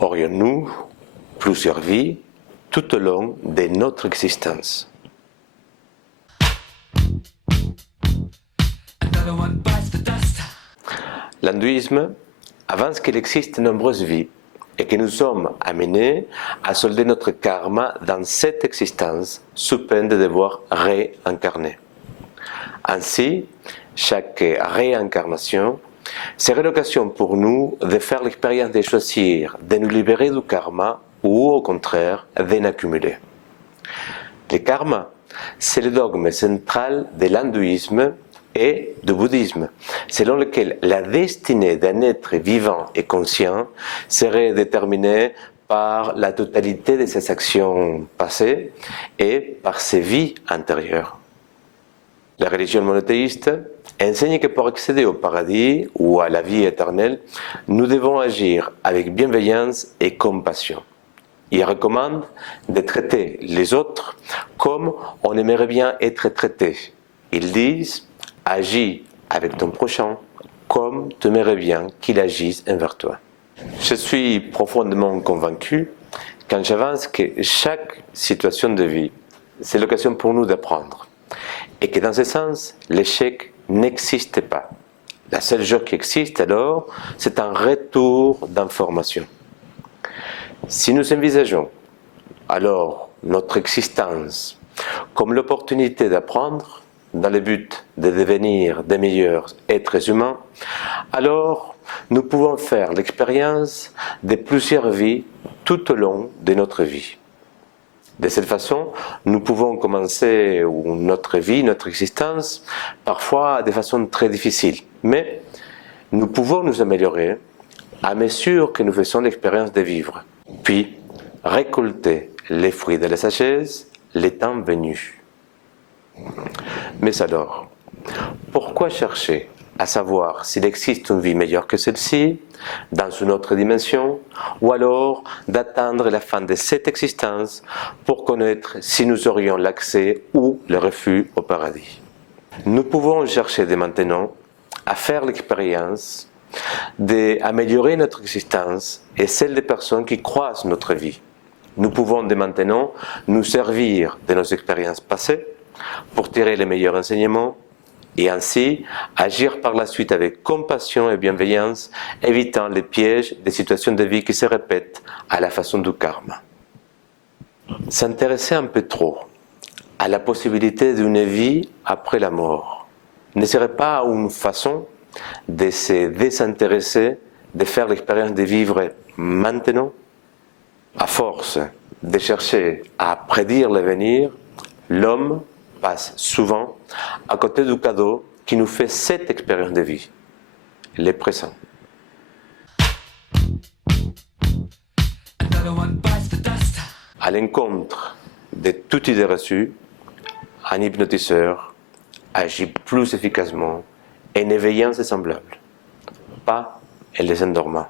aurions-nous plusieurs vies tout au long de notre existence. L'hindouisme avance qu'il existe de nombreuses vies et que nous sommes amenés à solder notre karma dans cette existence sous peine de devoir réincarner. Ainsi, chaque réincarnation serait l'occasion pour nous de faire l'expérience de choisir de nous libérer du karma ou au contraire d'en accumuler. Le karma, c'est le dogme central de l'hindouisme et du bouddhisme, selon lequel la destinée d'un être vivant et conscient serait déterminée par la totalité de ses actions passées et par ses vies antérieures. La religion monothéiste enseigne que pour accéder au paradis ou à la vie éternelle, nous devons agir avec bienveillance et compassion. Il recommande de traiter les autres comme on aimerait bien être traité. Ils disent « Agis avec ton prochain comme tu aimerais bien qu'il agisse envers toi ». Je suis profondément convaincu quand j'avance que chaque situation de vie, c'est l'occasion pour nous d'apprendre. Et que dans ce sens, l'échec n'existe pas. La seule chose qui existe alors, c'est un retour d'information. Si nous envisageons alors notre existence comme l'opportunité d'apprendre, dans le but de devenir des meilleurs êtres humains, alors nous pouvons faire l'expérience de plusieurs vies tout au long de notre vie. De cette façon, nous pouvons commencer notre vie, notre existence, parfois de façon très difficile. Mais nous pouvons nous améliorer à mesure que nous faisons l'expérience de vivre. Puis, récolter les fruits de la sagesse, le temps venu. Mais alors, pourquoi chercher à savoir s'il existe une vie meilleure que celle-ci, dans une autre dimension, ou alors d'attendre la fin de cette existence pour connaître si nous aurions l'accès ou le refus au paradis. Nous pouvons chercher dès maintenant à faire l'expérience d'améliorer notre existence et celle des personnes qui croisent notre vie. Nous pouvons dès maintenant nous servir de nos expériences passées pour tirer les meilleurs enseignements et ainsi agir par la suite avec compassion et bienveillance, évitant les pièges des situations de vie qui se répètent à la façon du karma. S'intéresser un peu trop à la possibilité d'une vie après la mort ne serait pas une façon de se désintéresser, de faire l'expérience de vivre maintenant? À force de chercher à prédire l'avenir, l'homme passe souvent à côté du cadeau qui nous fait cette expérience de vie, le présent. À l'encontre de toute idée reçue, un hypnotiseur agit plus efficacement en éveillant ses semblables, pas en les endormant.